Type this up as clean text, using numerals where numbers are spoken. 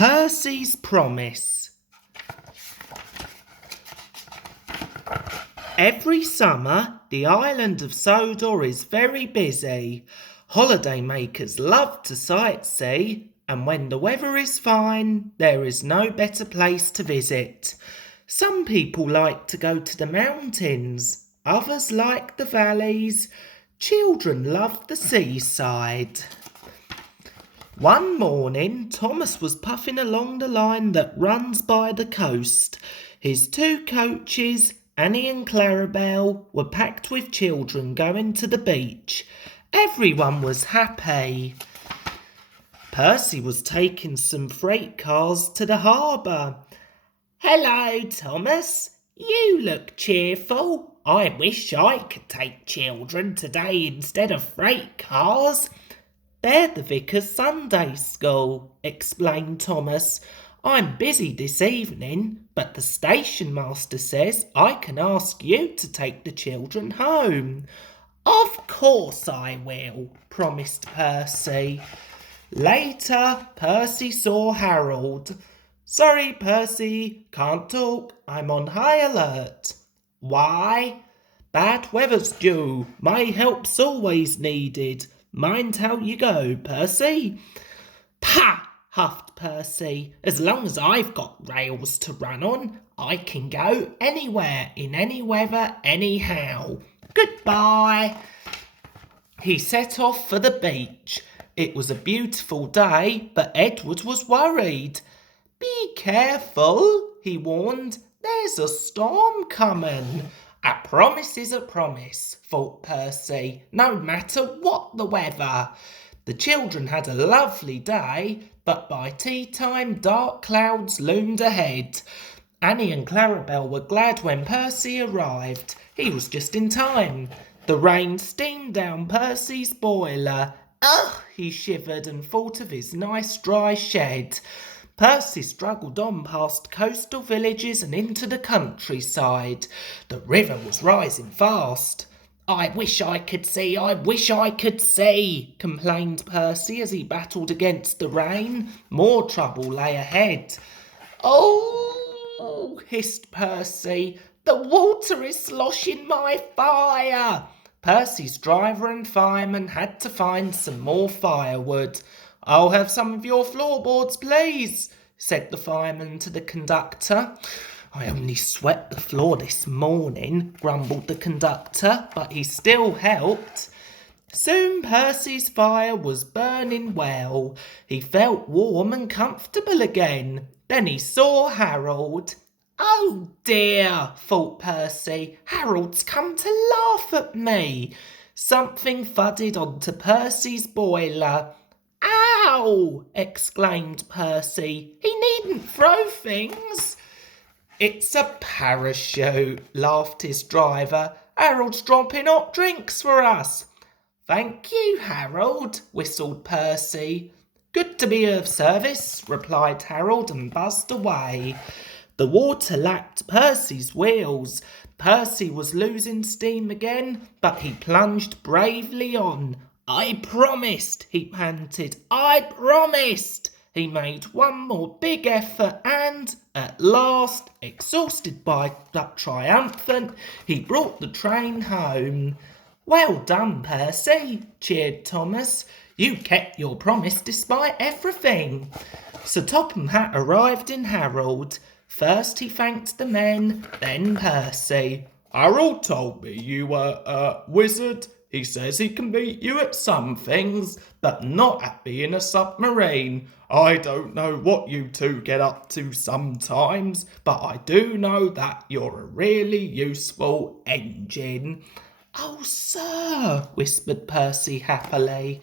Percy's Promise. Every summer, the island of Sodor is very busy. Holidaymakers love to sightsee, and when the weather is fine, there is no better place to visit. Some people like to go to the mountains, others like the valleys. Children love the seaside. One morning, Thomas was puffing along the line that runs by the coast. His two coaches, Annie and Clarabelle, were packed with children going to the beach. Everyone was happy. Percy was taking some freight cars to the harbour. "Hello, Thomas. You look cheerful. I wish I could take children today instead of freight cars." "They're the Vicar's Sunday School," explained Thomas. "I'm busy this evening, but the station master says I can ask you to take the children home." "Of course I will," promised Percy. Later, Percy saw Harold. "Sorry, Percy, can't talk. I'm on high alert." "Why?" "Bad weather's due. My help's always needed. Mind how you go, Percy." "Pah!" huffed Percy. "As long as I've got rails to run on, I can go anywhere in any weather anyhow. Goodbye." He set off for the beach. It was a beautiful day, but Edward was worried. "Be careful," he warned. "There's a storm coming." "A promise is a promise," thought Percy, "no matter what the weather." The children had a lovely day, but by tea time dark clouds loomed ahead. Annie and Clarabelle were glad when Percy arrived. He was just in time. The rain steamed down Percy's boiler. "Ugh!" he shivered and thought of his nice dry shed. Percy struggled on past coastal villages and into the countryside. The river was rising fast. "I wish I could see, I wish I could see," complained Percy as he battled against the rain. More trouble lay ahead. "Oh," hissed Percy, "the water is sloshing my fire." Percy's driver and fireman had to find some more firewood. "I'll have some of your floorboards, please," said the fireman to the conductor. "I only swept the floor this morning," grumbled the conductor, but he still helped. Soon Percy's fire was burning well. He felt warm and comfortable again. Then he saw Harold. "Oh dear," thought Percy, "Harold's come to laugh at me." Something thudded onto Percy's boiler. "Ow!" exclaimed Percy. "He needn't throw things." "It's a parachute," laughed his driver. "Harold's dropping hot drinks for us." "Thank you, Harold," whistled Percy. "Good to be of service," replied Harold and buzzed away. The water lapped Percy's wheels. Percy was losing steam again, but he plunged bravely on. "I promised," he panted. "I promised." He made one more big effort and, at last, exhausted but triumphant, he brought the train home. "Well done, Percy," cheered Thomas. "You kept your promise despite everything." Sir Topham Hatt arrived in Harold. First he thanked the men, then Percy. "Harold told me you were a wizard. He says he can beat you at some things, but not at being a submarine. I don't know what you two get up to sometimes, but I do know that you're a really useful engine." "Oh, sir," whispered Percy happily.